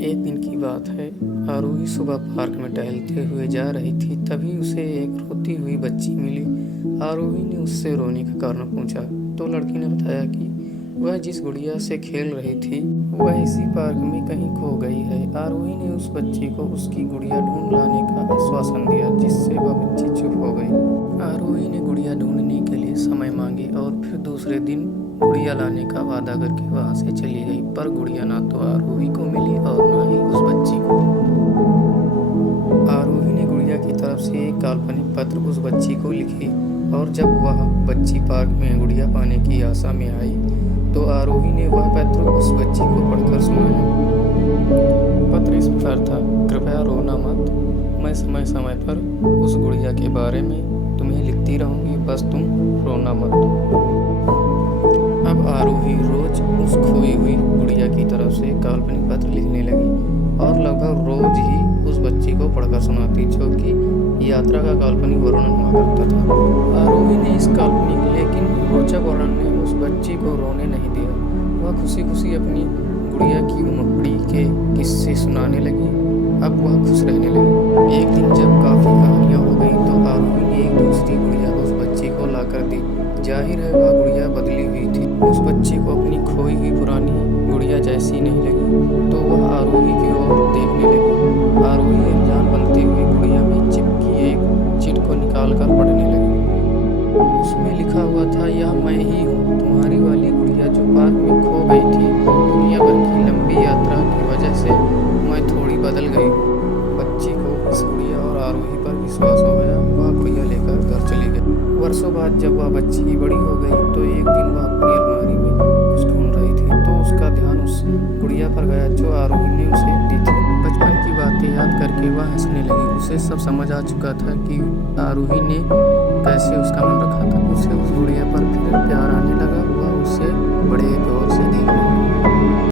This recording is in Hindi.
एक दिन की बात है। आरोही सुबह पार्क में टहलते हुए जा रही थी, तभी उसे एक रोती हुई बच्ची मिली। आरोही ने उससे रोने का कारण पूछा तो लड़की ने बताया कि वह जिस गुड़िया से खेल रही थी वह इसी पार्क में कहीं खो गई है। आरोही ने उस बच्ची को उसकी गुड़िया ढूंढ लाने का आश्वासन दिया, जिससे वह बच्ची चुप हो गई। आरोही ने गुड़िया ढूंढने के लिए समय मांगे और फिर दूसरे दिन गुड़िया लाने का वादा करके वहां से चली गई। पर गुड़िया ना तो आरोही को मिली और ना ही उस बच्ची को। आरोही ने गुड़िया की तरफ से एक काल्पनिक पत्र उस बच्ची को लिखे और जब वह बच्ची पार्क में गुड़िया पाने की आशा में आई तो आरोही ने वह पत्र उस बच्ची को पढ़कर सुनाया। पत्र इस प्रकार था: कृपया रोना मत, मैं समय समय पर उस गुड़िया के बारे में तुम्हें लिखती रहूंगी, बस तुम रोना मत। अब आरोही रोज उस खोई हुई गुड़िया की तरफ से काल्पनिक पत्र लिखने लगी और लगभग रोज ही उस बच्ची को पढ़कर सुनाती, जो कि यात्रा का काल्पनिक वर्णन हुआ करता था। आरोही ने इस काल्पनिक लेकिन रोचक वर्णन ने उस बच्ची को रोने नहीं दिया। वह खुशी खुशी अपनी गुड़िया की उमकड़ी के किस्से सुनाने लगी। अब वह खुश रहने लगी। एक दिन जब काफी कहानियां हो गई तो आरोही ने एक दूसरी गुड़िया उस बच्ची को लाकर दी। जाहिर है वह गुड़िया बदली हुई थी। उस बच्ची को अपनी खोई हुई पुरानी गुड़िया जैसी नहीं लगी तो वह आरोही की ओर देखने लगी। आरोही अनजान बनते हुए गुड़िया में चिपकी एक चिट को निकाल कर पढ़ने लगी। उसमें लिखा हुआ था: यह मैं ही हूँ, तुम्हारी वाली गुड़िया जो पार्क में खो गई थी। दुनिया भर की लंबी यात्रा की वजह से मैं थोड़ी बदल गई हूँ। बच्ची को इस गुड़िया और आरोही पर विश्वास हो गया। वह गुड़िया लेकर घर चली गई। वर्षों बाद जब वह बच्ची बड़ी हो गई तो एक दिन वह अपनी अलमारी में कुछ ढूंढ रही थी तो उसका ध्यान उस गुड़िया पर गया जो आरोही ने उसे दी थी। बचपन की बातें याद करके वह हंसने लगी। उसे सब समझ आ चुका था कि आरोही ने कैसे उसका मन रखा था। उसे उस गुड़िया पर फिर प्यार आने